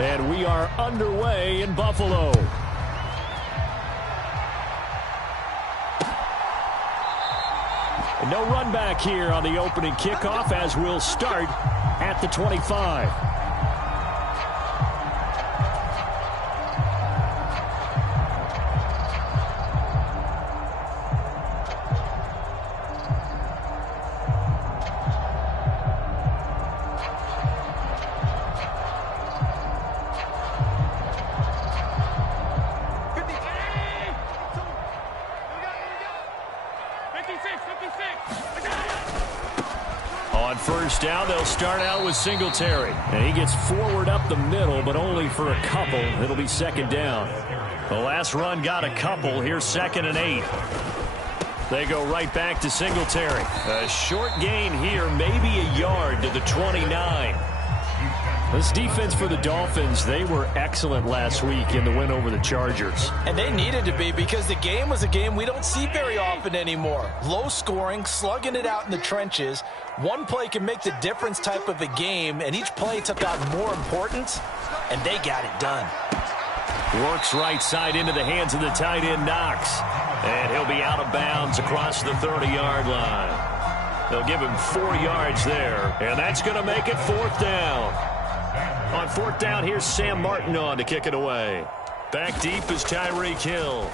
And we are underway in Buffalo. No run back here on the opening kickoff as we'll start at the 25. On first down, they'll start out with Singletary. And he gets forward up the middle, but only for a couple. It'll be second down. The last run got a couple. Here's 2nd and 8. They go right back to Singletary. A short gain here, maybe a yard to the 29. This defense for the Dolphins, they were excellent last week in the win over the Chargers. And they needed to be because the game was a game we don't see very often anymore. Low scoring, slugging it out in the trenches. One play can make the difference type of a game, and each play took on more importance, and they got it done. Works right side into the hands of the tight end, Knox. And he'll be out of bounds across the 30-yard line. They'll give him 4 yards there, and that's going to make it 4th down. On 4th down, here's Sam Martin on to kick it away. Back deep is Tyreek Hill.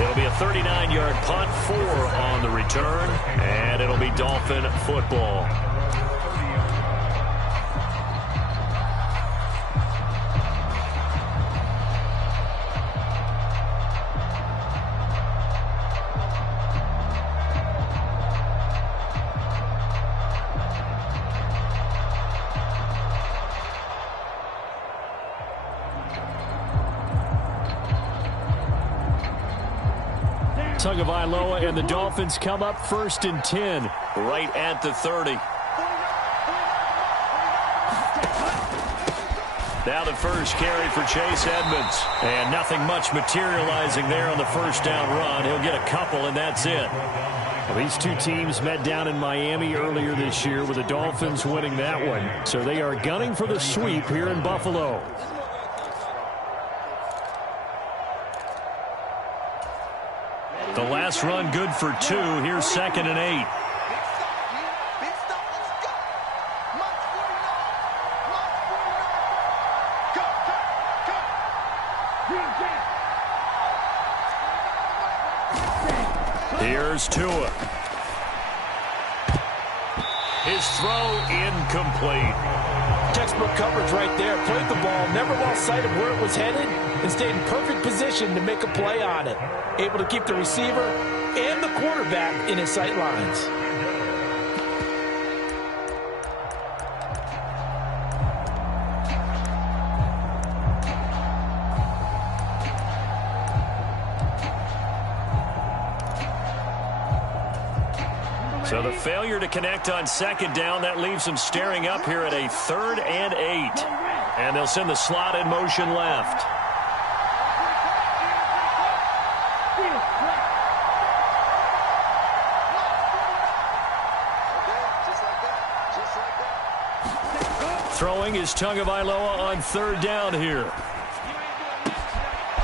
It'll be a 39-yard punt, 4 on the return, and it'll be Dolphin football. Tagovailoa and the Dolphins come up 1st and 10, right at the 30. Now the first carry for Chase Edmonds. And nothing much materializing there on the first down run. He'll get a couple, and that's it. Well, these two teams met down in Miami earlier this year with the Dolphins winning that one. So they are gunning for the sweep here in Buffalo. The last run good for 2. Here's 2nd and 8. Here's Tua. His throw incomplete. Textbook coverage right there. Played the ball, never lost sight of where it was headed, and stayed in perfect position to make a play on it. Able to keep the receiver and the quarterback in his sight lines. So the failure to connect on 2nd down, that leaves them staring up here at a 3rd and 8. And they'll send the slot in motion left. Throwing is Tagovailoa on 3rd down here.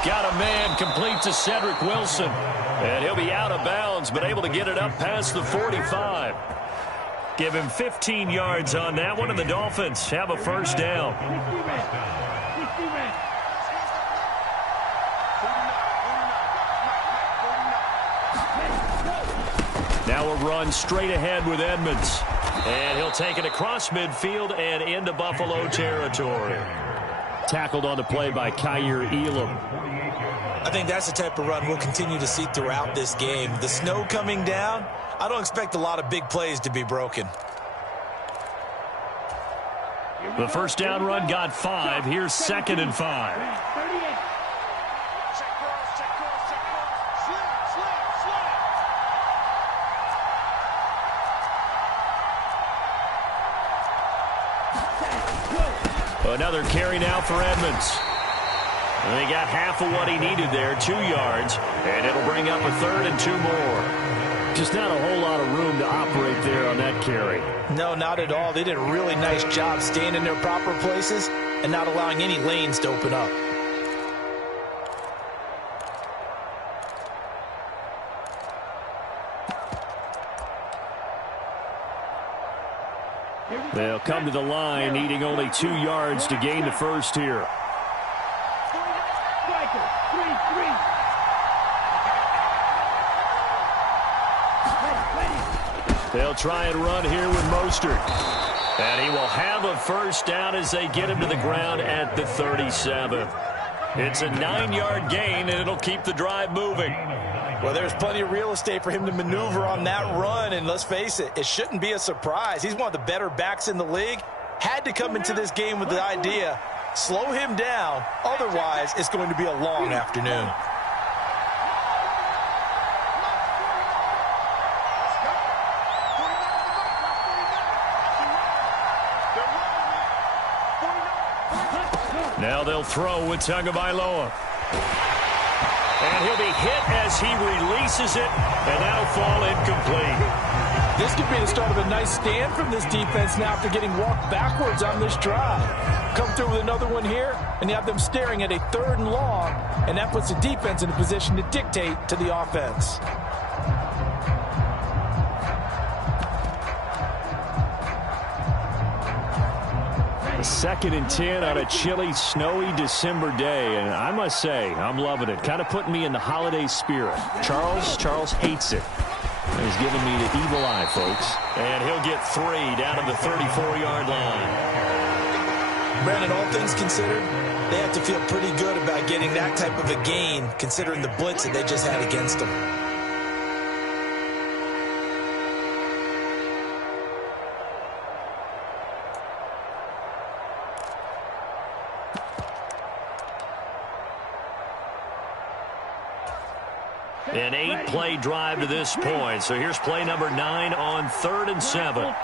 Got a man, complete to Cedric Wilson. And he'll be out of bounds, but able to get it up past the 45. Give him 15 yards on that one, and the Dolphins have a first down. Now a run straight ahead with Edmonds. And he'll take it across midfield and into Buffalo territory. Tackled on the play by Kaiir Elam. I think that's the type of run we'll continue to see throughout this game. The snow coming down, I don't expect a lot of big plays to be broken. The first down run got 5. Here's 2nd and 5. Another carry now for Edmonds. And they got half of what he needed there, 2 yards, and it'll bring up a 3rd and 2 more. Just not a whole lot of room to operate there on that carry. No, not at all. They did a really nice job staying in their proper places and not allowing any lanes to open up. They'll come to the line, needing only 2 yards to gain the first here. They'll try and run here with Mostert. And he will have a first down as they get him to the ground at the 37. It's a 9-yard gain, and it'll keep the drive moving. Well, there's plenty of real estate for him to maneuver on that run, and let's face it, it shouldn't be a surprise. He's one of the better backs in the league. Had to come into this game with the idea, slow him down, otherwise it's going to be a long afternoon. Now they'll throw with Tagovailoa. And he'll be hit as he releases it, and that'll fall incomplete. This could be the start of a nice stand from this defense now after getting walked backwards on this drive. Come through with another one here, and you have them staring at a 3rd and long, and that puts the defense in a position to dictate to the offense. A 2nd and 10 on a chilly, snowy December day, and I must say, I'm loving it. Kind of putting me in the holiday spirit. Charles hates it. He's giving me the evil eye, folks. And he'll get 3 down to the 34-yard line. Brandon, all things considered, they have to feel pretty good about getting that type of a gain, considering the blitz that they just had against them. An 8-play drive to this point. So here's play number 9 on 3rd and 7.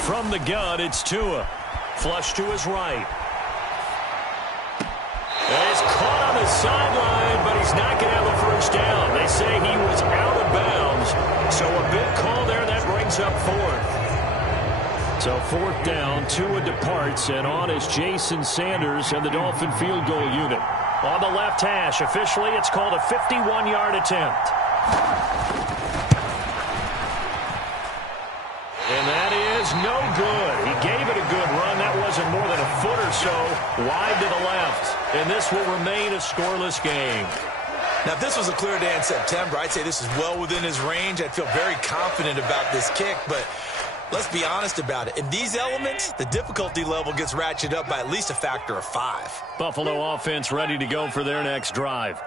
From the gun, it's Tua. Flush to his right. And he's caught on the sideline, but he's not going to have a first down. They say he was out of bounds. So a big call there that brings up 4th. So 4th down, Tua departs, and on is Jason Sanders and the Dolphin field goal unit. On the left hash, officially it's called a 51-yard attempt. And that is no good. He gave it a good run. That wasn't more than a foot or so wide to the left. And this will remain a scoreless game. Now, if this was a clear day in September, I'd say this is well within his range. I'd feel very confident about this kick, but let's be honest about it. In these elements, the difficulty level gets ratcheted up by at least a factor of 5. Buffalo offense ready to go for their next drive.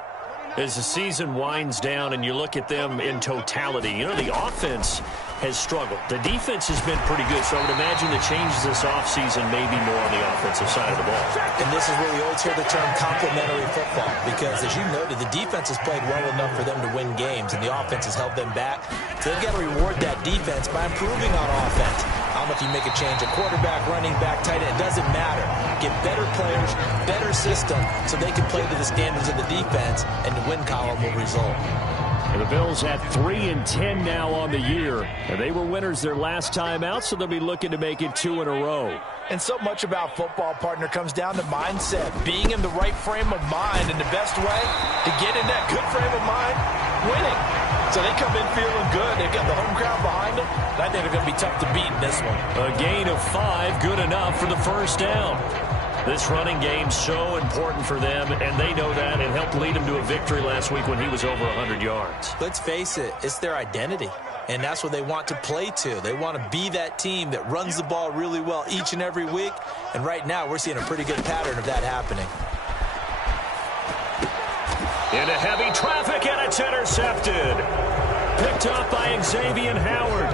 As the season winds down and you look at them in totality, you know, the offense has struggled. The defense has been pretty good, so I would imagine the changes this offseason may be more on the offensive side of the ball. And this is where we always hear the term complementary football, because as you noted, the defense has played well enough for them to win games, and the offense has held them back. So they've got to reward that defense by improving on offense. I don't know if you make a change, a quarterback, running back, tight end, it doesn't matter. Get better players, better system, so they can play to the standards of the defense, and the win column will result. And the Bills at 3-10 now on the year. And they were winners their last time out, so they'll be looking to make it 2 in a row. And so much about football, partner, comes down to mindset. Being in the right frame of mind, and the best way to get in that good frame of mind, winning. So they come in feeling good. They've got the home crowd behind them. And I think they're going to be tough to beat in this one. A gain of 5, good enough for the first down. This running game so important for them, and they know that, and helped lead them to a victory last week when he was over 100 yards. Let's face it, it's their identity, and that's what they want to play to. They want to be that team that runs the ball really well each and every week, and right now we're seeing a pretty good pattern of that happening. Into heavy traffic, and it's intercepted. Picked up by Xavier Howard.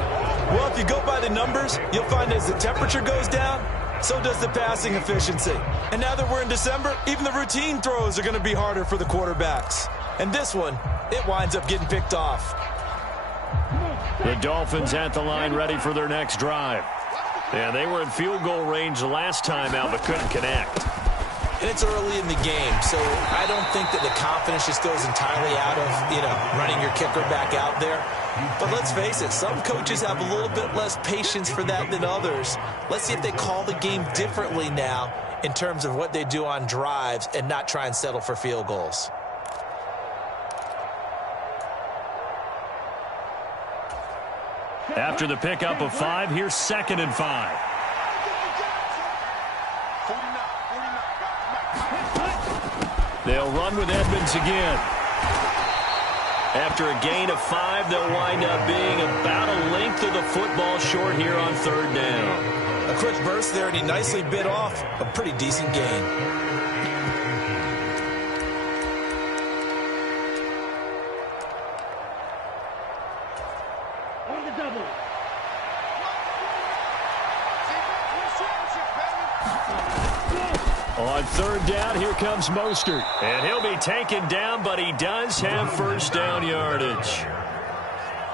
Well, if you go by the numbers, you'll find as the temperature goes down, so does the passing efficiency. And now that we're in December, even the routine throws are going to be harder for the quarterbacks. And this one, it winds up getting picked off. The Dolphins at the line ready for their next drive. Yeah, they were in field goal range the last time out, but couldn't connect. And it's early in the game, so I don't think that the confidence just goes entirely out of, running your kicker back out there. But let's face it, some coaches have a little bit less patience for that than others. Let's see if they call the game differently now in terms of what they do on drives and not try and settle for field goals. After the pickup of 5, here's 2nd and 5. They'll run with Edmonds again. After a gain of 5, they'll wind up being about a length of the football short here on 3rd down. A quick burst there, and he nicely bit off a pretty decent gain. On the double. On 3rd down, here comes Mostert. And he'll be taken down, but he does have 1st down yardage.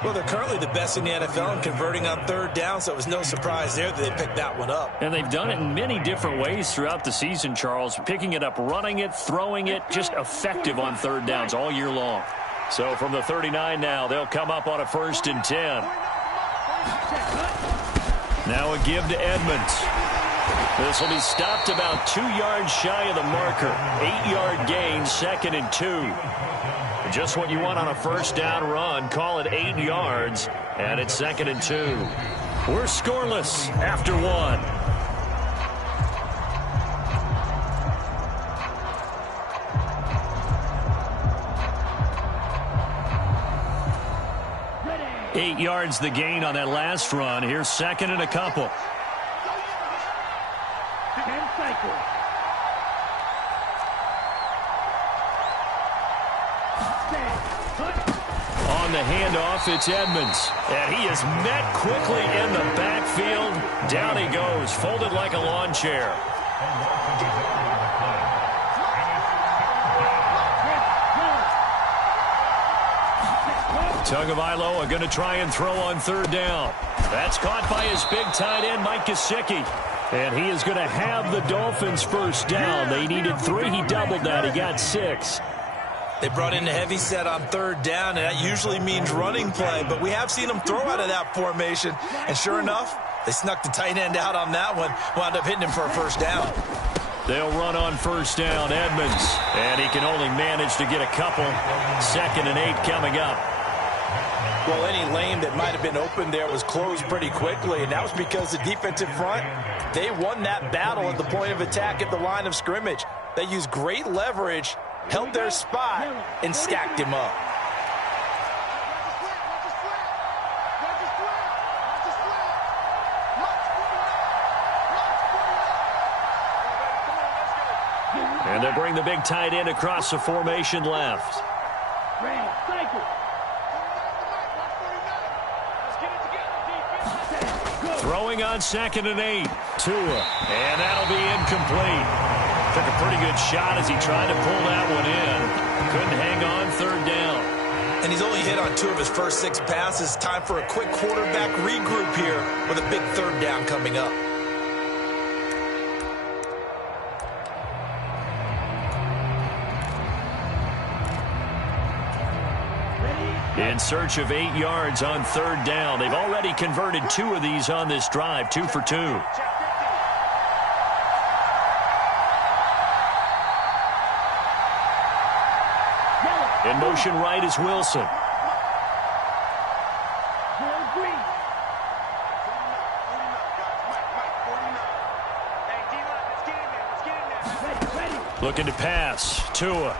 Well, they're currently the best in the NFL in converting on 3rd down, so it was no surprise there that they picked that one up. And they've done it in many different ways throughout the season, Charles. Picking it up, running it, throwing it, just effective on 3rd downs all year long. So from the 39 now, they'll come up on a 1st and 10. Now a give to Edmonds. This will be stopped about 2 yards shy of the marker. 8-yard gain, 2nd and 2. Just what you want on a 1st down run. Call it 8 yards, and it's 2nd and 2. We're scoreless after 1. Ready. 8 yards the gain on that last run. Here's 2nd and a couple. On the handoff, it's Edmonds. And he is met quickly in the backfield. Down he goes, folded like a lawn chair. Tagovailoa are going to try and throw on 3rd down. That's caught by his big tight end, Mike Gesicki. And he is going to have the Dolphins 1st down. They needed 3. He doubled that. He got 6. They brought in a heavy set on 3rd down, and that usually means running play. But we have seen them throw out of that formation. And sure enough, they snuck the tight end out on that one. Wound up hitting him for a 1st down. They'll run on 1st down, Edmonds. And he can only manage to get a couple. 2nd and 8 coming up. Well, any lane that might have been open there was closed pretty quickly, and that was because the defensive front, they won that battle at the point of attack at the line of scrimmage. They used great leverage, held their spot, and stacked him up. And they bring the big tight end across the formation left. Throwing on 2nd and 8. Tua. And that'll be incomplete. Took a pretty good shot as he tried to pull that one in. Couldn't hang on 3rd down. And he's only hit on 2 of his first 6 passes. Time for a quick quarterback regroup here with a big 3rd down coming up. In search of 8 yards on 3rd down. They've already converted 2 of these on this drive, 2 for 2. In motion right is Wilson. Looking to pass. Tua.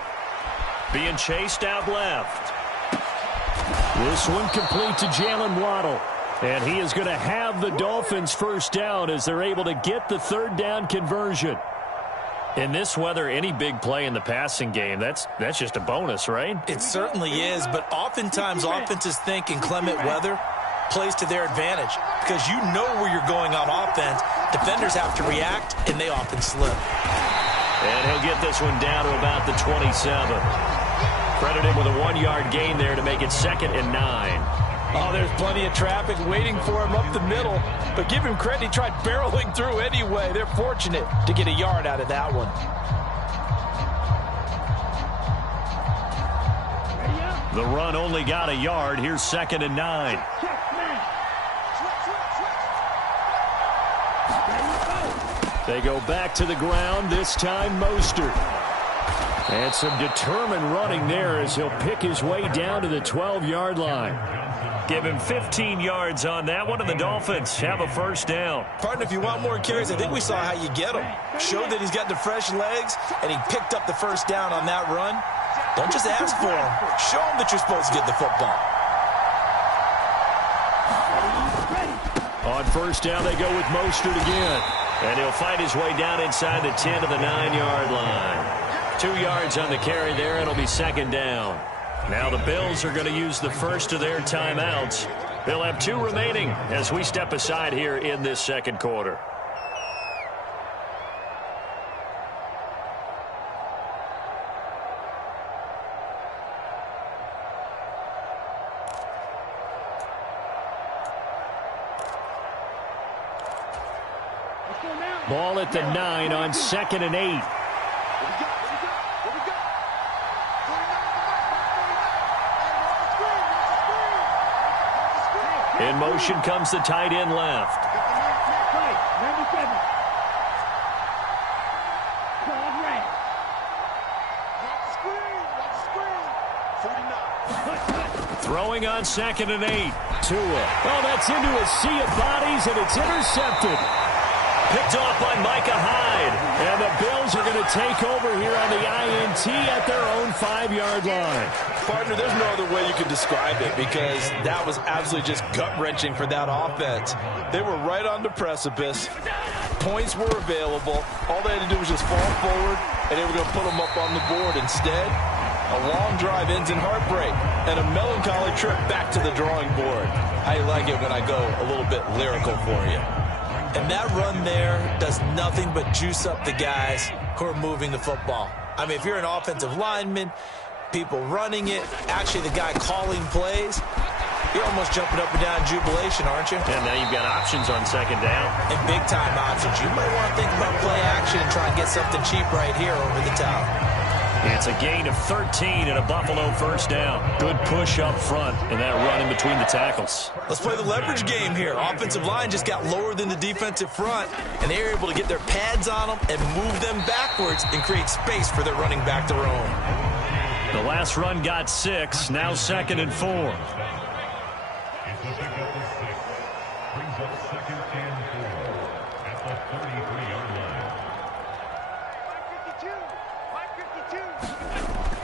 Being chased out left. This one complete to Jalen Waddle. And he is going to have the Dolphins 1st down as they're able to get the 3rd down conversion. In this weather, any big play in the passing game, that's just a bonus, right? It certainly is, but oftentimes offenses think inclement weather plays to their advantage because you know where you're going on offense. Defenders have to react, and they often slip. And he'll get this one down to about the 27. Credited with a 1-yard gain there to make it 2nd and 9. Oh, there's plenty of traffic waiting for him up the middle. But give him credit, he tried barreling through anyway. They're fortunate to get a yard out of that one. The run only got a yard. Here's 2nd and 9. They go back to the ground, this time Mostert. And some determined running there as he'll pick his way down to the 12-yard line. Give him 15 yards on that one, and the Dolphins have a first down. Partner, if you want more carries, I think we saw how you get him. Showed that he's got the fresh legs, and he picked up the first down on that run. Don't just ask for him. Show him that you're supposed to get the football. On first down, they go with Mostert again. And he'll find his way down inside the 10 to the 9-yard line. 2 yards on the carry there. It'll be 2nd down. Now the Bills are going to use the first of their timeouts. They'll have 2 remaining as we step aside here in this second quarter. Ball at the 9 on 2nd and 8. In motion comes the tight end left. Throwing on 2nd and 8. Tua. Oh, that's into a sea of bodies, and it's intercepted. Picked off by Micah Hyde. And the Bills are going to take over here on the INT at their own 5-yard line. Partner, there's no other way you could describe it because that was absolutely just gut-wrenching for that offense. They were right on the precipice. Points were available. All they had to do was just fall forward, and they were going to put them up on the board. Instead, a long drive ends in heartbreak and a melancholy trip back to the drawing board. I like it when I go a little bit lyrical for you. And that run there does nothing but juice up the guys who are moving the football. I mean, if you're an offensive lineman, people running it, actually the guy calling plays, you're almost jumping up and down in jubilation, aren't you? And now you've got options on 2nd down. And big-time options. You might want to think about play action and try and get something cheap right here over the top. It's a gain of 13 and a Buffalo first down. Good push up front and that run in between the tackles. Let's play the leverage game here. Offensive line just got lower than the defensive front, and they were able to get their pads on them and move them backwards and create space for their running back to roam. The last run got 6, now 2nd and 4.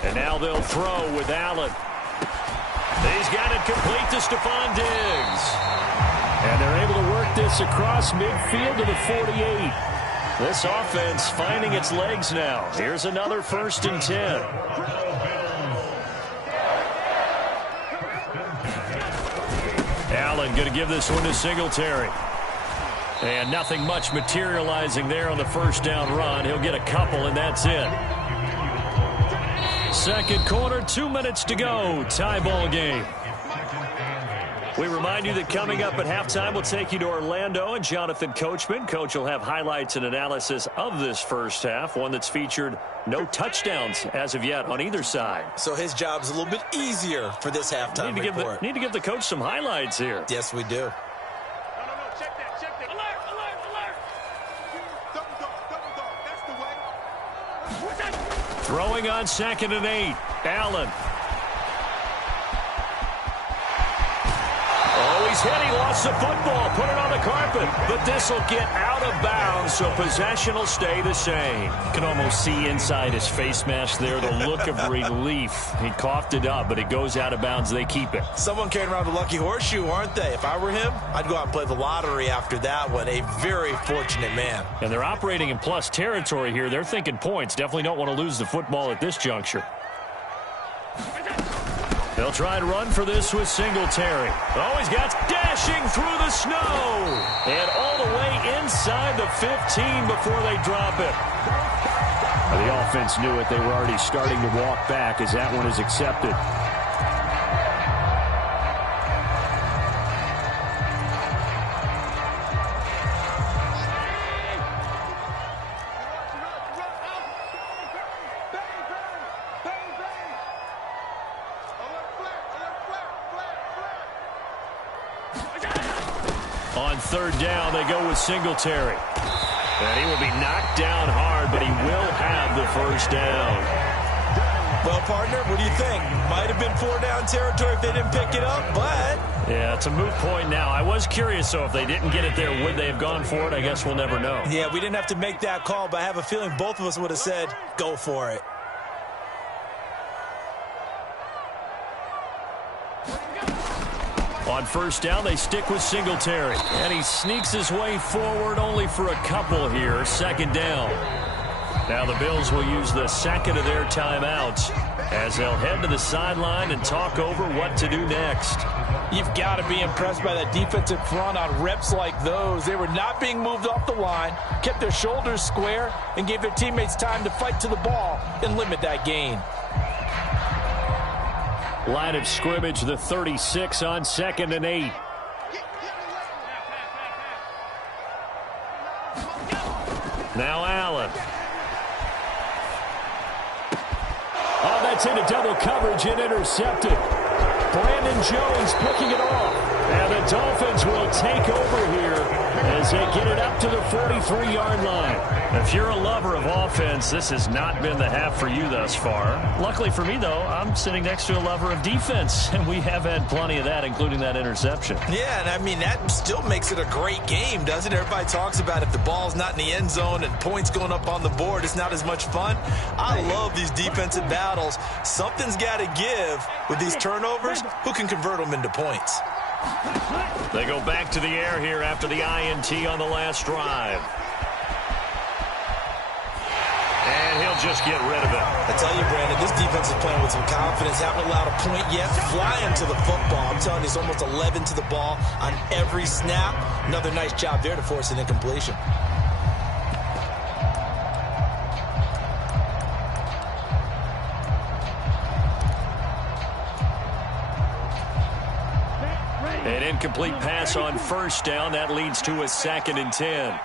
And now they'll throw with Allen. He's got it complete to Stephon Diggs. And they're able to work this across midfield to the 48. This offense finding its legs now. Here's another 1st and 10. Allen going to give this one to Singletary. And nothing much materializing there on the first down run. He'll get a couple, and that's it. Second quarter, 2 minutes to go. Tie ball game. We remind you that coming up at halftime, we'll take you to Orlando and Jonathan Coachman. Coach will have highlights and analysis of this first half, one that's featured no touchdowns as of yet on either side. So his job's a little bit easier for this halftime report. Need to give the coach some highlights here. Yes, we do. Check that. Alert. That's the way. Throwing on 2nd and 8. Allen. Oh, he's hit. He lost the football. Put it on the carpet. But this will get out of bounds, so possession will stay the same. You can almost see inside his face mask there the look of relief. He coughed it up, but it goes out of bounds. They keep it. Someone carrying around the lucky horseshoe, aren't they? If I were him, I'd go out and play the lottery after that one. A very fortunate man. And they're operating in plus territory here. They're thinking points. Definitely don't want to lose the football at this juncture. They'll try and run for this with Singletary. Oh, he's got dashing through the snow. And all the way inside the 15 before they drop it. The offense knew it. They were already starting to walk back as that one is accepted. third down, they go with Singletary. And he will be knocked down hard, but he will have the first down. Well, partner, what do you think? Might have been 4-down territory if they didn't pick it up, but... Yeah, it's a moot point now. I was curious, so if they didn't get it there, would they have gone for it? I guess we'll never know. Yeah, we didn't have to make that call, but I have a feeling both of us would have said, go for it. On first down, they stick with Singletary. And he sneaks his way forward only for a couple here. Second down. Now the Bills will use the second of their timeouts as they'll head to the sideline and talk over what to do next. You've got to be impressed by that defensive front on reps like those. They were not being moved off the line, kept their shoulders square, and gave their teammates time to fight to the ball and limit that gain. Line of scrimmage, the 36 on 2nd and 8. Now Allen. Oh, that's into double coverage and intercepted. Brandon Jones picking it off. And the Dolphins will take over here as they get it up to the 43-yard line. If you're a lover of offense, this has not been the half for you thus far. Luckily for me, though, I'm sitting next to a lover of defense, and we have had plenty of that, including that interception. Yeah, and I mean, that still makes it a great game, doesn't it? Everybody talks about if the ball's not in the end zone and points going up on the board, it's not as much fun. I love these defensive battles. Something's got to give with these turnovers. Who can convert them into points? They go back to the air here after the INT on the last drive. And he'll just get rid of it. I tell you, Brandon, this defense is playing with some confidence. Haven't allowed a point yet. Flying to the football. I'm telling you, it's almost 11 to the ball on every snap. Another nice job there to force an incompletion. An incomplete pass on first down. That leads to a 2nd and 10.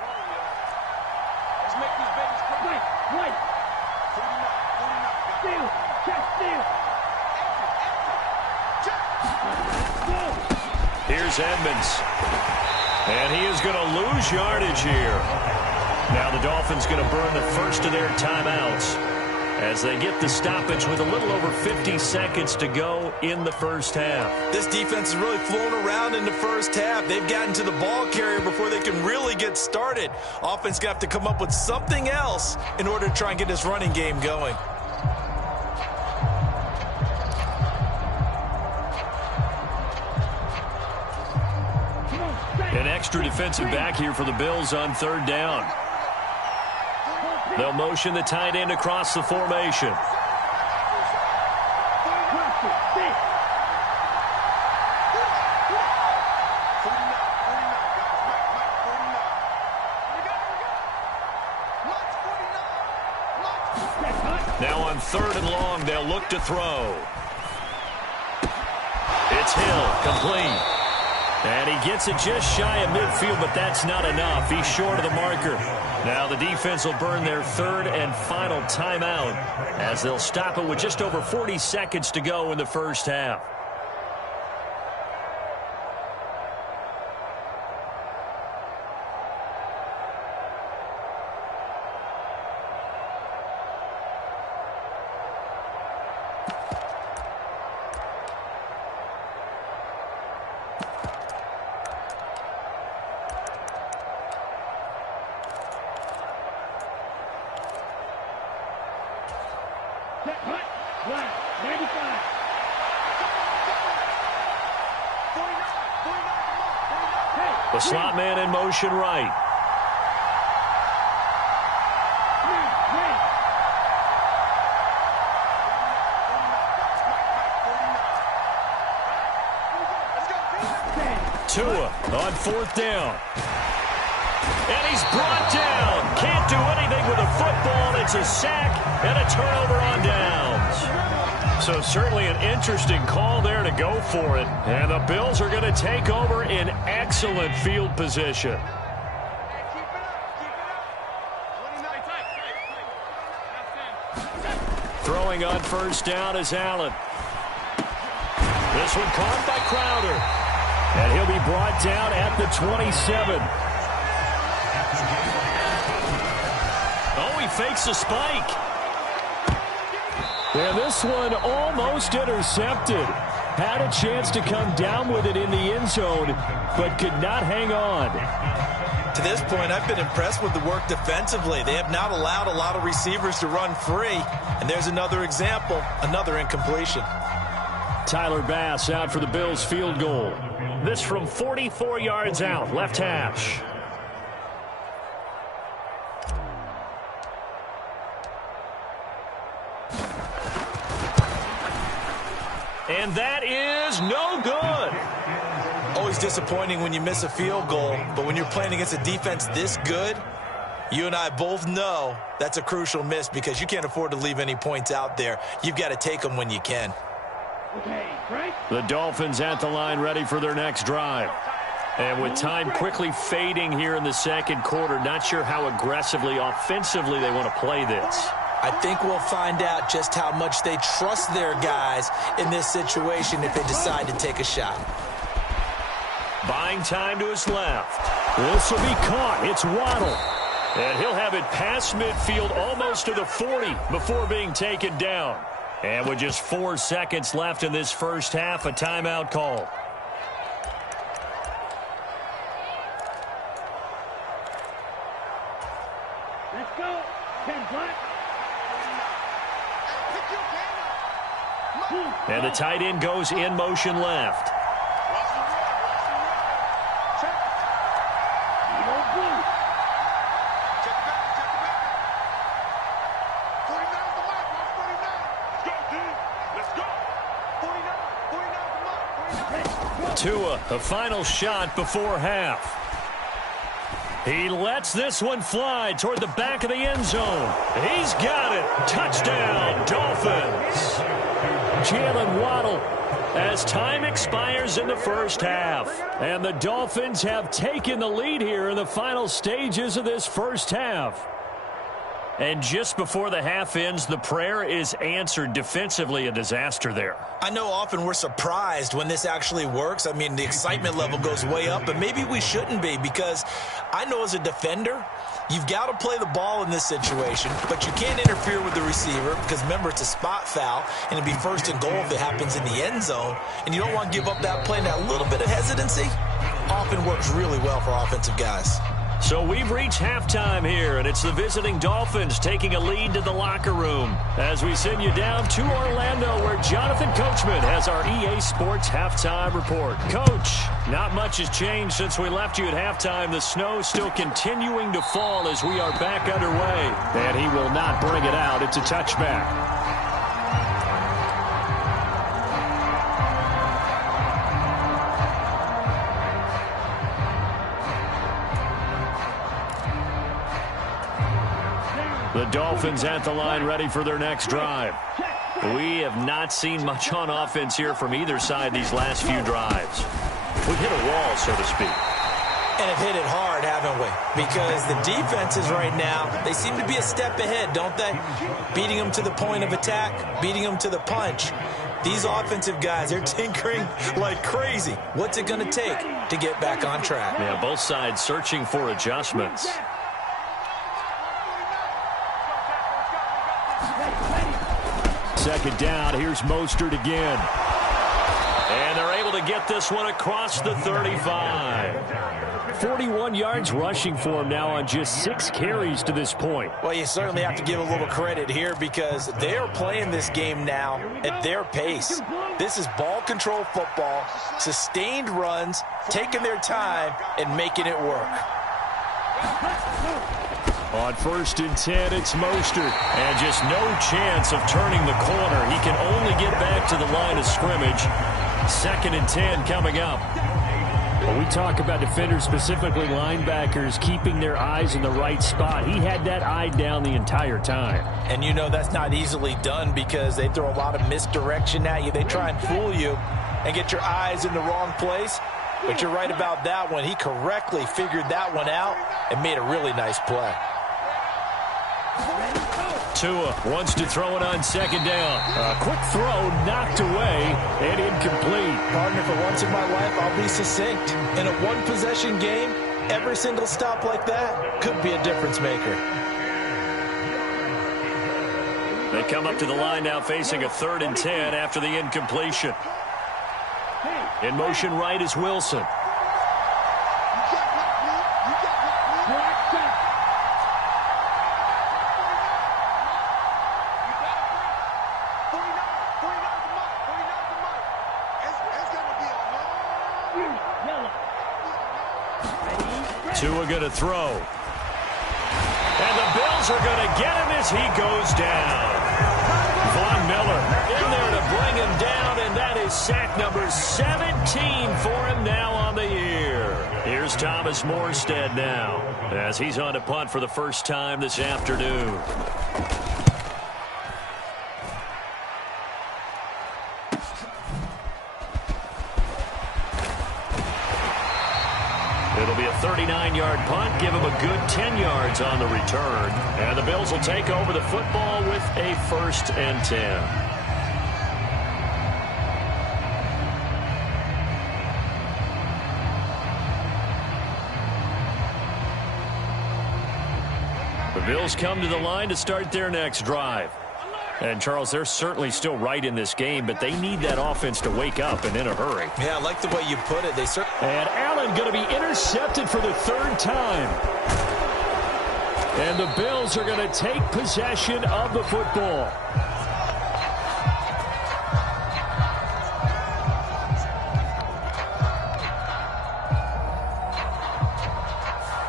Here's Edmonds. And he is going to lose yardage here. Now the Dolphins going to burn the first of their timeouts as they get the stoppage with a little over 50 seconds to go in the first half. This defense is really flown around in the first half. They've gotten to the ball carrier before they can really get started. Offense got to come up with something else in order to try and get this running game going. An extra defensive back here for the Bills on third down. They'll motion the tight end across the formation. Now on third and long, they'll look to throw. It's Hill, complete. And he gets it just shy of midfield, but that's not enough. He's short of the marker. Now the defense will burn their third and final timeout as they'll stop it with just over 40 seconds to go in the first half. The slot man in motion right. Tua on fourth down. And he's brought down. Can't do anything with a football. It's a sack and a turnover on downs. So certainly an interesting call there to go for it. And the Bills are going to take over in excellent field position. Throwing on first down is Allen. This one caught by Crowder. And he'll be brought down at the 27. Oh, he fakes a spike. And this one almost intercepted. Had a chance to come down with it in the end zone, but could not hang on. To this point, I've been impressed with the work defensively. They have not allowed a lot of receivers to run free. And there's another example, another incompletion. Tyler Bass out for the Bills field goal. This from 44 yards out, left hash. And that is no good. Always disappointing when you miss a field goal, but when you're playing against a defense this good, you and I both know that's a crucial miss because you can't afford to leave any points out there. You've got to take them when you can. The Dolphins at the line ready for their next drive. And with time quickly fading here in the second quarter, not sure how aggressively, offensively they want to play this. I think we'll find out just how much they trust their guys in this situation if they decide to take a shot. Buying time to his left. This will be caught. It's Waddle. And he'll have it past midfield almost to the 40 before being taken down. And with just 4 seconds left in this first half, a timeout call. Let's go. 10 black. And the tight end goes in motion left. Tua, a final shot before half. He lets this one fly toward the back of the end zone. He's got it. Touchdown, Dolphins. Jalen Waddle as time expires in the first half. And the Dolphins have taken the lead here in the final stages of this first half. And just before the half ends, the prayer is answered. Defensively, a disaster there. I know often we're surprised when this actually works. I mean, the excitement level goes way up, but maybe we shouldn't be because I know as a defender, you've got to play the ball in this situation, but you can't interfere with the receiver because, remember, it's a spot foul, and it'd be first and goal if it happens in the end zone, and you don't want to give up that play. And that little bit of hesitancy often works really well for offensive guys. So we've reached halftime here, and it's the visiting Dolphins taking a lead to the locker room as we send you down to Orlando where Jonathan Coachman has our EA Sports halftime report. Coach, not much has changed since we left you at halftime. The snow still continuing to fall as we are back underway, and he will not bring it out. It's a touchback. The Dolphins at the line ready for their next drive. We have not seen much on offense here from either side these last few drives. We've hit a wall, so to speak. And have hit it hard, haven't we? Because the defenses right now, they seem to be a step ahead, don't they? Beating them to the point of attack, beating them to the punch. These offensive guys, they're tinkering like crazy. What's it going to take to get back on track? Yeah, both sides searching for adjustments. Second down, here's Mostert again. And they're able to get this one across the 35. 41 yards rushing for him now on just 6 carries to this point. Well, you certainly have to give a little credit here because they are playing this game now at their pace. This is ball control football, sustained runs, taking their time, and making it work. On 1st and 10, it's Mostert. And just no chance of turning the corner. He can only get back to the line of scrimmage. 2nd and 10 coming up. When we talk about defenders, specifically linebackers, keeping their eyes in the right spot, he had that eye down the entire time. And you know that's not easily done because they throw a lot of misdirection at you. They try and fool you and get your eyes in the wrong place. But you're right about that one. He correctly figured that one out and made a really nice play. Tua wants to throw it on second down. A quick throw knocked away and incomplete. Partner, for once in my life, I'll be succinct. In a one-possession game, every single stop like that could be a difference maker. They come up to the line now facing a 3rd and 10 after the incompletion. In motion right is Wilson. Tua going to throw. And the Bills are going to get him as he goes down. Von Miller in there to bring him down, and that is sack number 17 for him now on the year. Here's Thomas Morstead now as he's on to punt for the first time this afternoon. It'll be a 39-yard punt, give him a good 10 yards on the return. And the Bills will take over the football with a 1st and 10. The Bills come to the line to start their next drive. And, Charles, they're certainly still right in this game, but they need that offense to wake up and in a hurry. Yeah, I like the way you put it. And Allen going to be intercepted for the 3rd time. And the Bills are going to take possession of the football.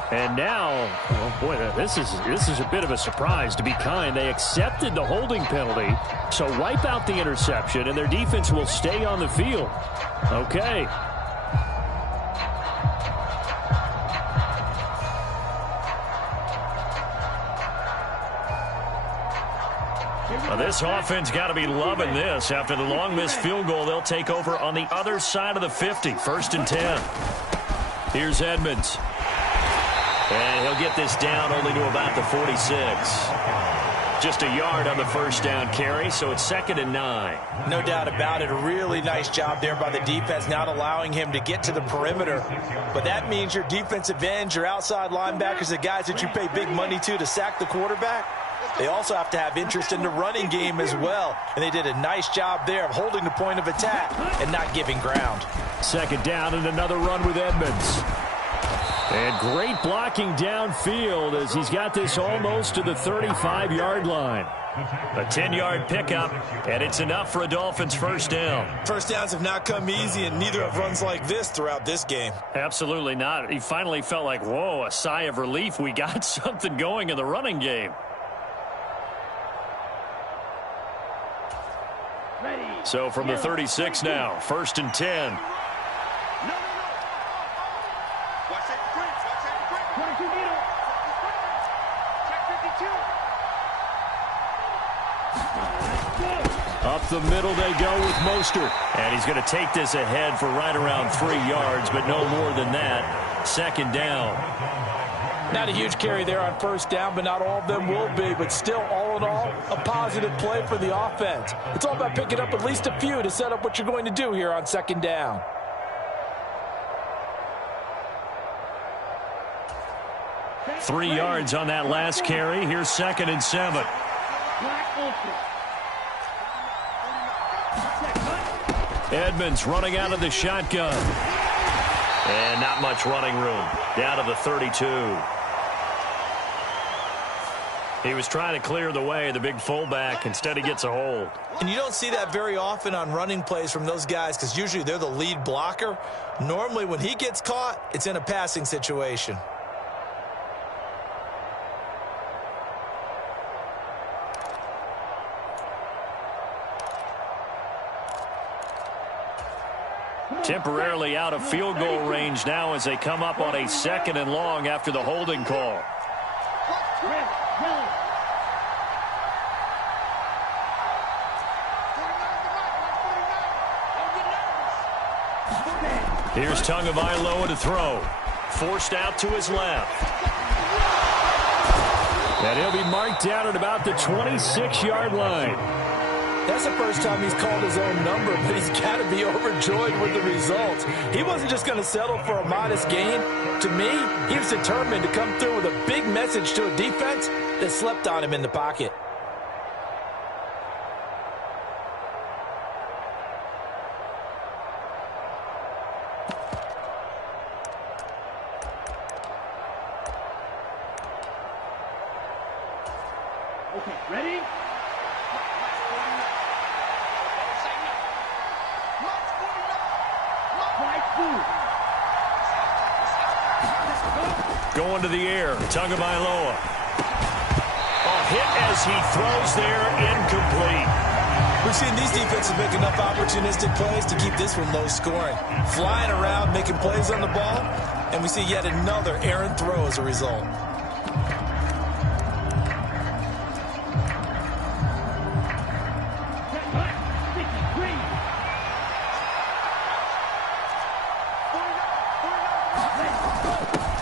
And now, oh boy, this is a bit of a surprise, to be kind. They accepted the holding penalty, so wipe out the interception, and their defense will stay on the field. Okay. Well, this offense got to be loving this. After the long missed field goal, they'll take over on the other side of the 50, 1st and 10. Here's Edmonds. And he'll get this down only to about the 46. Just a yard on the first down carry, so it's 2nd and 9. No doubt about it. A really nice job there by the defense, not allowing him to get to the perimeter. But that means your defensive ends, your outside linebackers, the guys that you pay big money to sack the quarterback, they also have to have interest in the running game as well. And they did a nice job there of holding the point of attack and not giving ground. 2nd down and another run with Edmonds. And great blocking downfield as he's got this almost to the 35-yard line. A 10-yard pickup, and it's enough for a Dolphins 1st down. First downs have not come easy, and neither have runs like this throughout this game. Absolutely not. He finally felt like, whoa, a sigh of relief. We got something going in the running game. So from the 36 now, 1st and 10. Up the middle they go with Mostert. And he's going to take this ahead for right around 3 yards, but no more than that. 2nd down. Not a huge carry there on 1st down, but not all of them will be. But still, all in all, a positive play for the offense. It's all about picking up at least a few to set up what you're going to do here on 2nd down. Three yards on that last carry. Here's 2nd and 7. Edmonds running out of the shotgun. And not much running room. Down to the 32. He was trying to clear the way, the big fullback. Instead, he gets a hold. And you don't see that very often on running plays from those guys because usually they're the lead blocker. Normally, when he gets caught, it's in a passing situation. Temporarily out of field goal range now as they come up on a 2nd and long after the holding call. Here's Tagovailoa to throw. Forced out to his left. And he'll be marked down at about the 26-yard line. That's the first time he's called his own number, but he's got to be overjoyed with the results. He wasn't just going to settle for a modest gain. To me, he was determined to come through with a big message to a defense that slept on him in the pocket. Okay, ready? Going to the air, Tagovailoa. A hit as he throws there, incomplete. We've seen these defenses make enough opportunistic plays to keep this one low scoring. Flying around, making plays on the ball, and we see yet another errant throw as a result.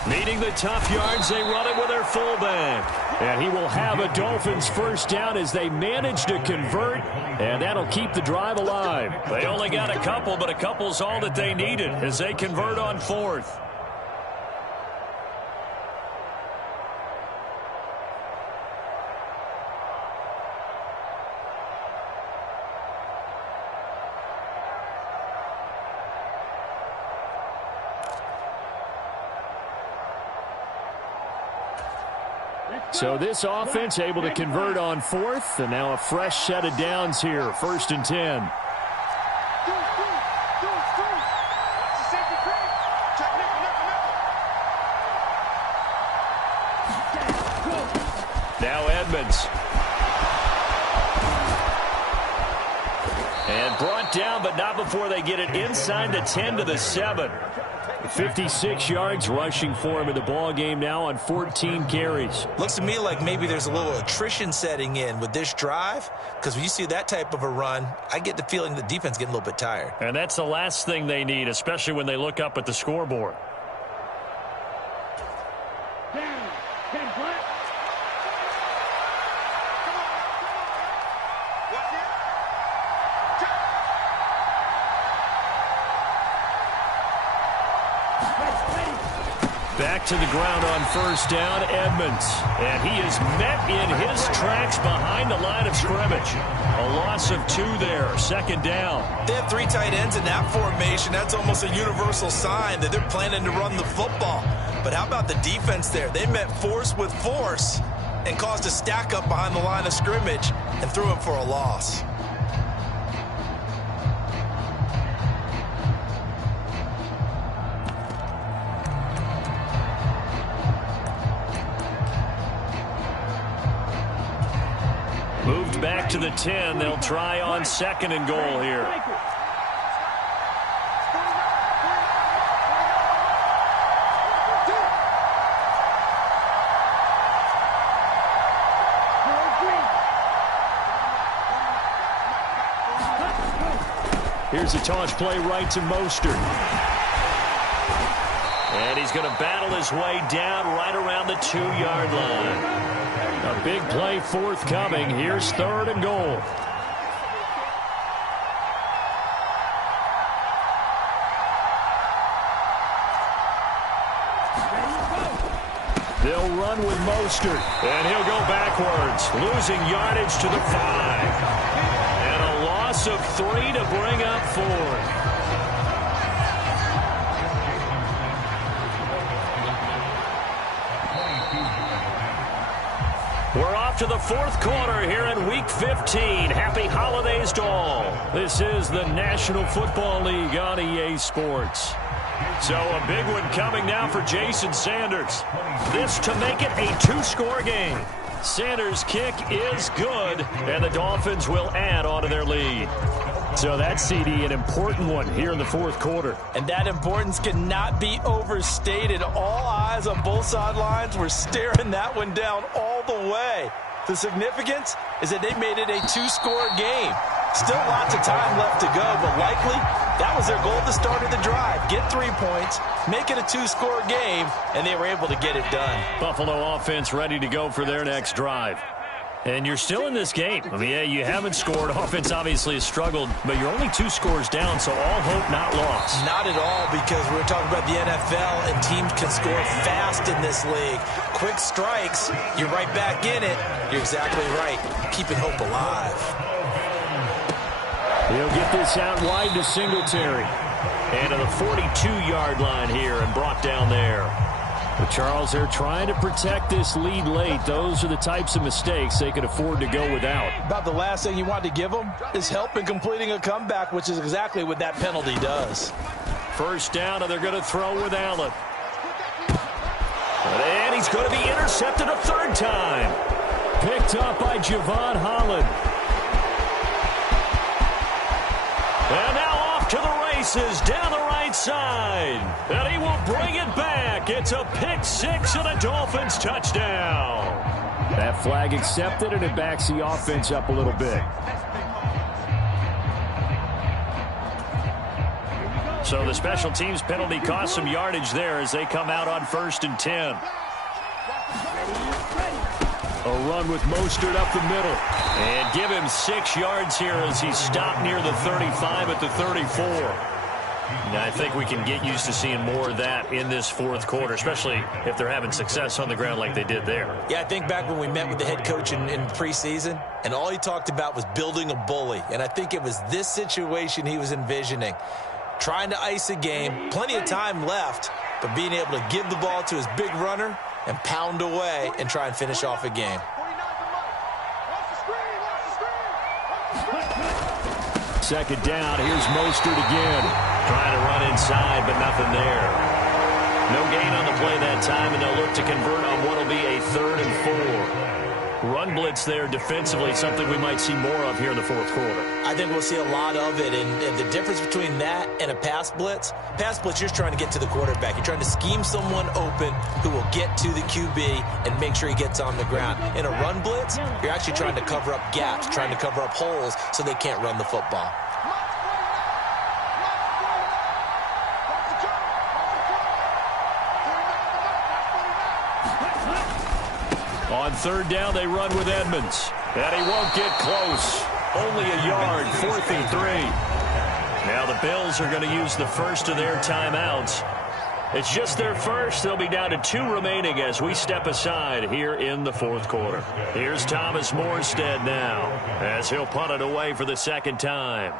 Needing the tough yards, they run it with their fullback. And he will have a Dolphins first down as they manage to convert, and that'll keep the drive alive. They only got a couple, but a couple's all that they needed as they convert on fourth. So this offense able to convert on fourth, and now a fresh set of downs here, 1st and 10. Now Edmonds. And brought down, but not before they get it inside the 10 to the 7. 56 yards rushing for him in the ball game now on 14 carries. Looks to me like maybe there's a little attrition setting in with this drive, because when you see that type of a run, I get the feeling the defense getting a little bit tired. And that's the last thing they need, especially when they look up at the scoreboard. Down. 10 black. Back to the ground on first down, Edmonds. And he is met in his tracks behind the line of scrimmage. A loss of 2 there, 2nd down. They have 3 tight ends in that formation. That's almost a universal sign that they're planning to run the football. But how about the defense there? They met force with force and caused a stack up behind the line of scrimmage and threw him for a loss. Moved back to the 10. They'll try on 2nd and goal here. Here's a toss play right to Mostert. And he's going to battle his way down right around the 2-yard line. A big play forthcoming. Here's 3rd and goal. They'll run with Mostert, and he'll go backwards, losing yardage to the 5. And a loss of 3 to bring up 4th. We're off to the 4th quarter here in Week 15. Happy holidays to all. This is the National Football League on EA Sports. So a big one coming now for Jason Sanders. This to make it a 2-score game. Sanders' kick is good, and the Dolphins will add on to their lead. So that's, CD, an important one here in the 4th quarter. And that importance cannot be overstated. All eyes on both sidelines were staring that one down all the way. The significance is that they made it a 2-score game. Still lots of time left to go, but likely That was their goal at the start of the drive. Get 3 points, make it a 2-score game, and they were able to get it done. Buffalo offense ready to go for their next drive. And you're still in this game. I mean, yeah, you haven't scored. Offense obviously has struggled, but you're only 2 scores down, so all hope not lost. Not at all, because we're talking about the NFL, and teams can score fast in this league. Quick strikes, you're right back in it. You're exactly right. Keeping hope alive. He'll get this out wide to Singletary. And to the 42-yard line here and brought down there. But Charles, they're trying to protect this lead late. Those are the types of mistakes they could afford to go without. About the last thing you want to give them is help in completing a comeback, which is exactly what that penalty does. First down, and they're going to throw with Allen. And he's going to be intercepted a third time. Picked up by Javon Holland. And now off to the races down the right side. And he will bring it back. It's a pick-6 and a Dolphins touchdown. That flag accepted, and it backs the offense up a little bit. So the special teams penalty cost some yardage there as they come out on 1st and 10. A run with Mostert up the middle. And give him 6 yards here as he's stopped near the 35 at the 34. And I think we can get used to seeing more of that in this fourth quarter, especially if they're having success on the ground like they did there. Yeah, I think back when we met with the head coach in preseason, and all he talked about was building a bully. And I think it was this situation he was envisioning. Trying to ice a game, plenty of time left, but being able to give the ball to his big runner and pound away and try and finish off a game. Second down, here's Mostert again. Trying to run inside, but nothing there. No gain on the play that time, and they'll look to convert on what will be a 3rd and 4. Run blitz there defensively, something we might see more of here in the fourth quarter. I think we'll see a lot of it, and the difference between that and a pass blitz, you're just trying to get to the quarterback. You're trying to scheme someone open who will get to the QB and make sure he gets on the ground. In a run blitz, you're actually trying to cover up gaps, trying to cover up holes so they can't run the football. On 3rd down, they run with Edmonds. And he won't get close. Only a yard, 4th and 3. Now the Bills are going to use the first of their timeouts. It's just their first. They'll be down to 2 remaining as we step aside here in the fourth quarter. Here's Thomas Morstead now as he'll punt it away for the second time.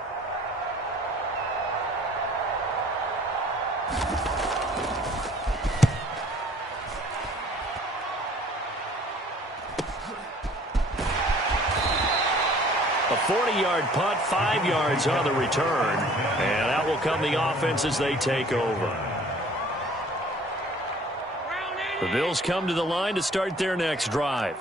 A 40-yard punt, 5 yards on the return. And out will come the offense as they take over. The Bills come to the line to start their next drive.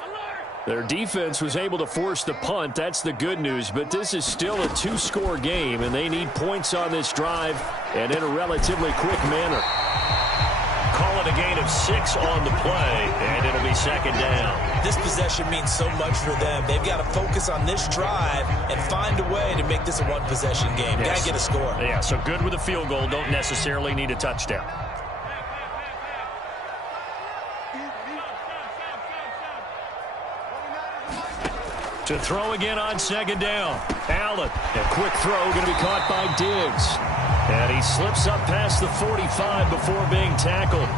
Their defense was able to force the punt. That's the good news. But this is still a 2-score game, and they need points on this drive and in a relatively quick manner. Call it a gain of 6 on the play, and it'll be second down. This possession means so much for them. They've got to focus on this drive and find a way to make this a one-possession game. Yes. Got to get a score. Yeah, so good with a field goal. Don't necessarily need a touchdown. To throw again on second down. Allen, a quick throw going to be caught by Diggs. And he slips up past the 45 before being tackled.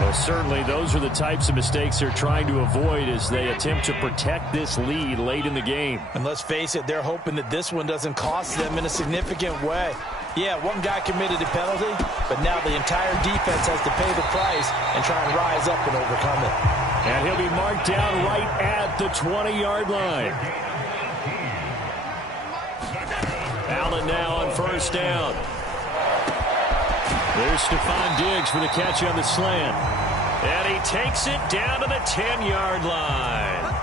Well, certainly those are the types of mistakes they're trying to avoid as they attempt to protect this lead late in the game. And let's face it, they're hoping that this one doesn't cost them in a significant way. Yeah, one guy committed a penalty, but now the entire defense has to pay the price and try and rise up and overcome it. And he'll be marked down right at the 20-yard line. Allen now on first down. There's Stephon Diggs for the catch on the slant. And he takes it down to the 10-yard line.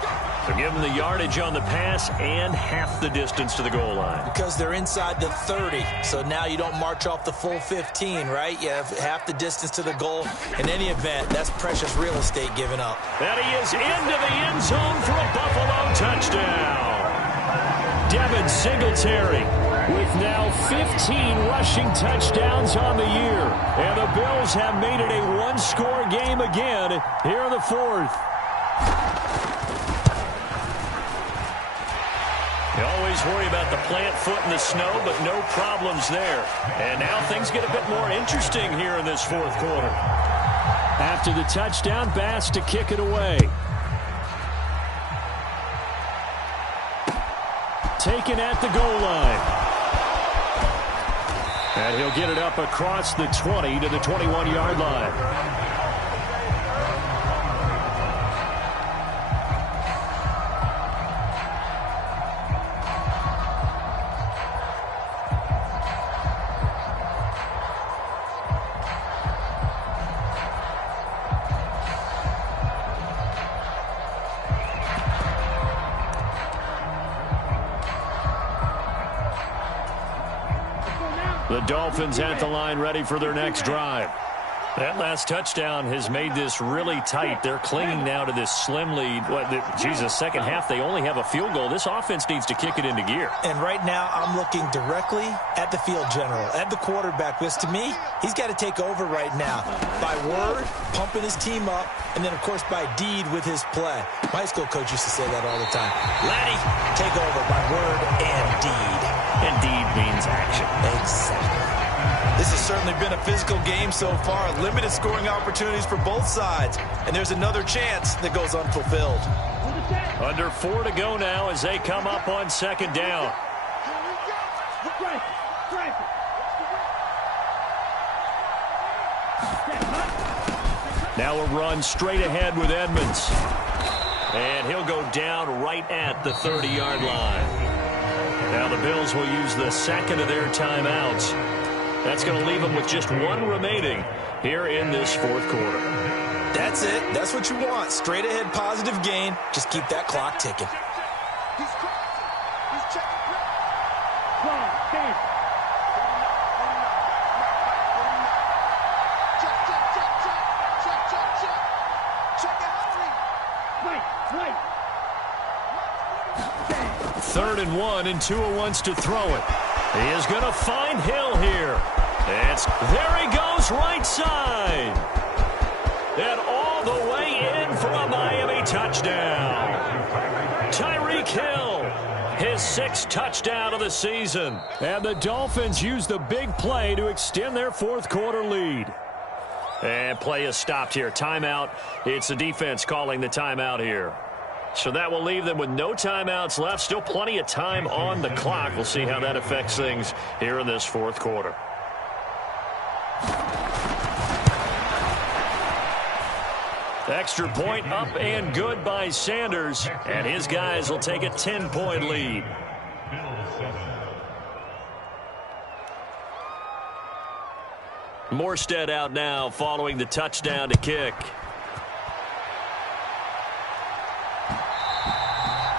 So give him the yardage on the pass and half the distance to the goal line. Because they're inside the 30, so now you don't march off the full 15, right? You have half the distance to the goal. In any event, that's precious real estate given up. And he is into the end zone for a Buffalo touchdown. Devin Singletary with now 15 rushing touchdowns on the year. And the Bills have made it a one-score game again here in the fourth. You always worry about the plant foot in the snow, but no problems there. And now things get a bit more interesting here in this fourth quarter. After the touchdown, Bass to kick it away. Taken at the goal line. And he'll get it up across the 20 to the 21-yard line. The Dolphins at the line, ready for their next drive. That last touchdown has made this really tight. They're clinging now to this slim lead. Second half, they only have a field goal. This offense needs to kick it into gear. And right now, I'm looking directly at the field general, at the quarterback. Because to me, he's got to take over right now. By word, pumping his team up, and then, of course, by deed with his play. My high school coach used to say that all the time. Laddie, take over by word and deed. And deed means action. Exactly. This has certainly been a physical game so far. Limited scoring opportunities for both sides. And there's another chance that goes unfulfilled. Under 4 to go now as they come up on second down. Now a run straight ahead with Edmonds. And he'll go down right at the 30-yard line. Now the Bills will use the second of their timeouts. That's going to leave them with just one remaining here in this fourth quarter. That's it. That's what you want. Straight ahead positive gain. Just keep that clock ticking. Third and 1, and Tua wants to throw it. He is going to find Hill here. There he goes, right side. And all the way in for a Miami touchdown. Tyreek Hill, his 6th touchdown of the season. And the Dolphins use the big play to extend their fourth quarter lead. And play is stopped here. Timeout. It's the defense calling the timeout here. So that will leave them with no timeouts left. Still plenty of time on the clock. We'll see how that affects things here in this fourth quarter. Extra point up and good by Sanders. And his guys will take a 10-point lead. Morstead out now following the touchdown to kick.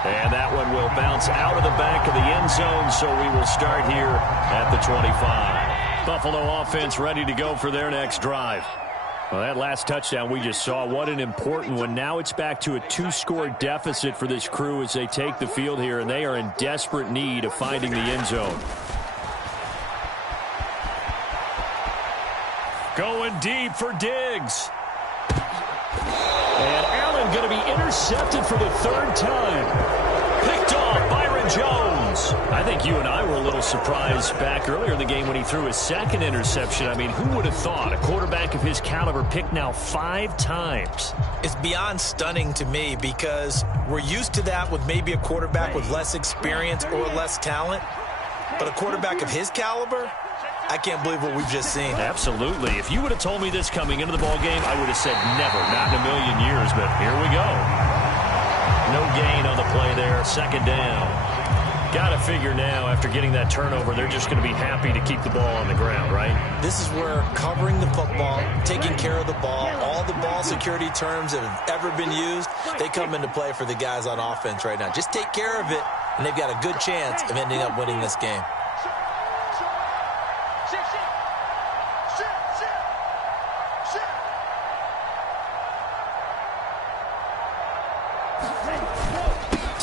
And that one will bounce out of the back of the end zone, so we will start here at the 25. Buffalo offense ready to go for their next drive. Well, that last touchdown we just saw, what an important one. Now it's back to a 2-score deficit for this crew as they take the field here, and they are in desperate need of finding the end zone. Going deep for Diggs. And Allen going to be intercepted for the 3rd time. Picked off Byron Jones. I think you and I were a little surprised back earlier in the game when he threw his 2nd interception. I mean, who would have thought a quarterback of his caliber picked now 5 times? It's beyond stunning to me because we're used to that with maybe a quarterback with less experience or less talent. But a quarterback of his caliber, I can't believe what we've just seen. Absolutely. If you would have told me this coming into the ballgame, I would have said never, not in a million years. But here we go. No gain on the play there. 2nd down. Got to figure now, after getting that turnover, they're just going to be happy to keep the ball on the ground, right? This is where covering the football, taking care of the ball, all the ball security terms that have ever been used, they come into play for the guys on offense right now. Just take care of it, and they've got a good chance of ending up winning this game.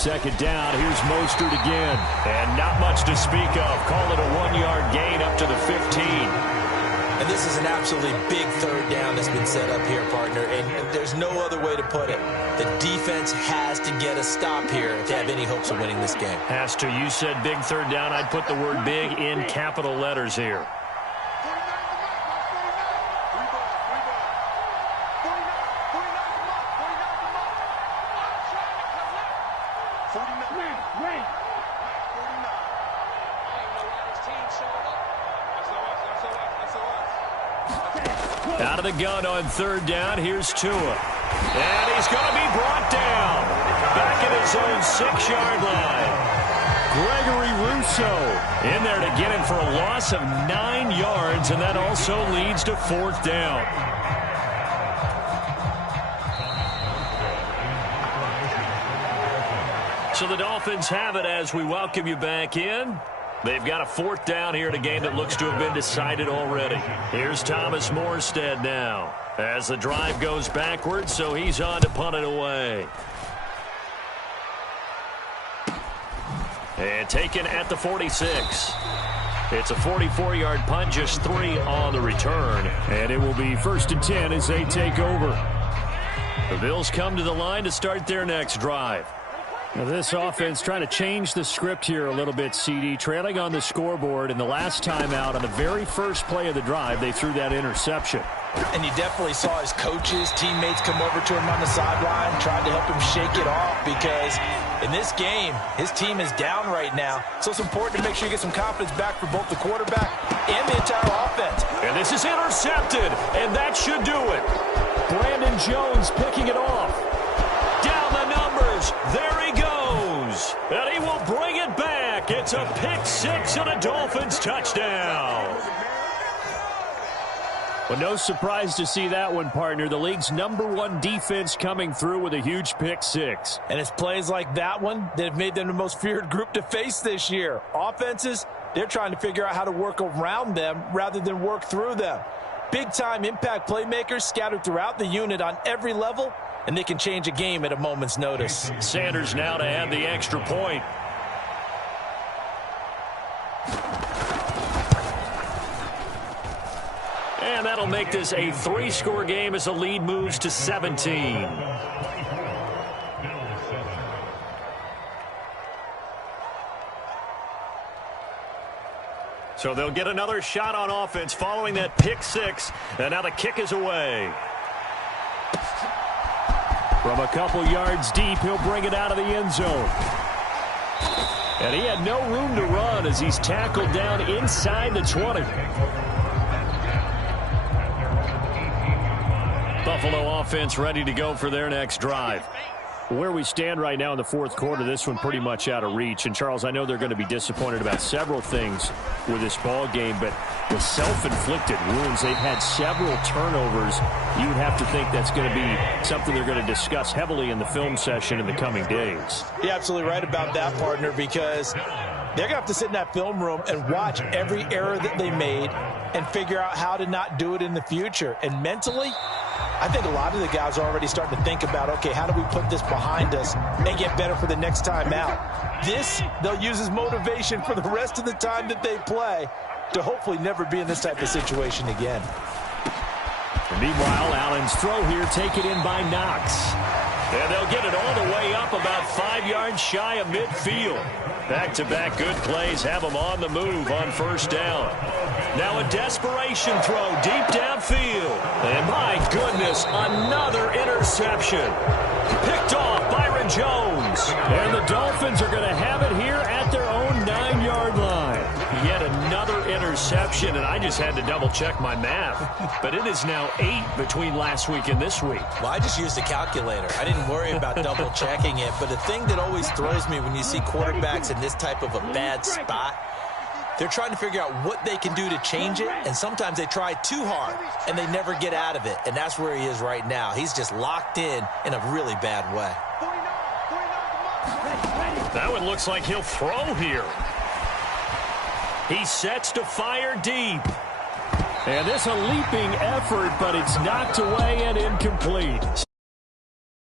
second down. Here's Mostert again. And not much to speak of. Call it a 1-yard gain up to the 15. And this is an absolutely big third down that's been set up here, partner. And there's no other way to put it. The defense has to get a stop here if they have any hopes of winning this game. Has to. You said big third down. I'd put the word big in capital letters here. Out of the gun on third down. Here's Tua. And he's going to be brought down. Back at his own 6-yard line. Gregory Rousseau in there to get him for a loss of 9 yards, and that also leads to fourth down. So the Dolphins have it as we welcome you back in. They've got a fourth down here in a game that looks to have been decided already. Here's Thomas Morstead now as the drive goes backwards, so he's on to punt it away. And taken at the 46. It's a 44-yard punt, just 3 on the return. And it will be 1st and 10 as they take over. The Bills come to the line to start their next drive. Now this offense trying to change the script here a little bit, CD. Trailing on the scoreboard, and the last time out on the very first play of the drive, they threw that interception. And you definitely saw his coaches, teammates come over to him on the sideline, tried to help him shake it off because in this game, his team is down right now. So it's important to make sure you get some confidence back for both the quarterback and the entire offense. And this is intercepted, and that should do it. Brandon Jones picking it off. Down the numbers. There he goes. And he will bring it back. It's a pick 6 and a Dolphins touchdown. Well, no surprise to see that one, partner. The league's #1 defense coming through with a huge pick 6. And it's plays like that one that have made them the most feared group to face this year. Offenses, they're trying to figure out how to work around them rather than work through them. Big-time impact playmakers scattered throughout the unit on every level, and they can change a game at a moment's notice. Sanders now to add the extra point. And that'll make this a 3-score game as the lead moves to 17. So they'll get another shot on offense following that pick 6. And now the kick is away. From a couple yards deep, he'll bring it out of the end zone. And he had no room to run as he's tackled down inside the 20. Buffalo offense ready to go for their next drive. Where we stand right now in the fourth quarter, this one pretty much out of reach. And, Charles, I know they're going to be disappointed about several things with this ball game, but the self-inflicted wounds, they've had several turnovers. You would have to think that's going to be something they're going to discuss heavily in the film session in the coming days. You're absolutely right about that, partner, because they're going to have to sit in that film room and watch every error that they made and figure out how to not do it in the future. And mentally, I think a lot of the guys are already starting to think about, okay, how do we put this behind us and get better for the next time out? This, they'll use as motivation for the rest of the time that they play to hopefully never be in this type of situation again. Meanwhile, Allen's throw here taken in by Knox. And they'll get it all the way up about 5 yards shy of midfield. Back-to-back good plays have them on the move on first down. Now a desperation throw deep downfield. And my goodness, another interception. Picked off Byron Jones. And the Dolphins are going to have it here at their own 9-yard line. Yet another interception, and I just had to double-check my math. But it is now 8 between last week and this week. Well, I just used a calculator. I didn't worry about double-checking it. But the thing that always throws me when you see quarterbacks in this type of a bad spot, they're trying to figure out what they can do to change it, and sometimes they try too hard, and they never get out of it. And that's where he is right now. He's just locked in a really bad way. That one looks like he'll throw here. He sets to fire deep. And this a leaping effort, but it's knocked away and incomplete.